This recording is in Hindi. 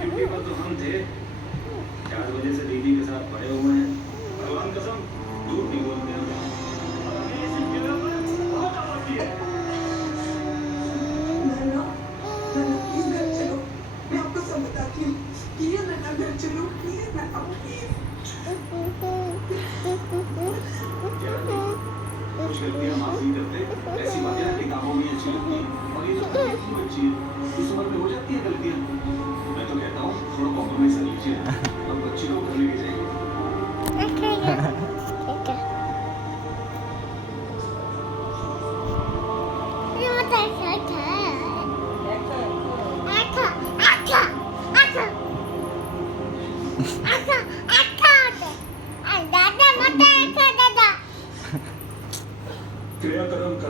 ड्यूटी पर तो हम थे। 4 बजे से दीदी के साथ पड़े हुए हैं। भगवान कसम झूठ नहीं बोलते हम। और हमें इसी जगह पर बहुत आवाज दी है। नन्ना, नन्ना प्लीज घर चलो। मैं आपको सब बताती हूँ। प्लीज नन्ना घर चलो, प्लीज नन्ना प्लीज। क्या कुछ गलतियां माफ नहीं करते। ऐसी बातें किताबों में अच्छी लगती हैं और ये जो तकलीफ की बच्ची है इस उम्र में हो जाती है गलतियां। मैं तो कहता हूँ थोड़ा कॉम्प्रोमाइज कर लीजिए और बच्ची को घर लेके जाइए। क्रियाकर्म कर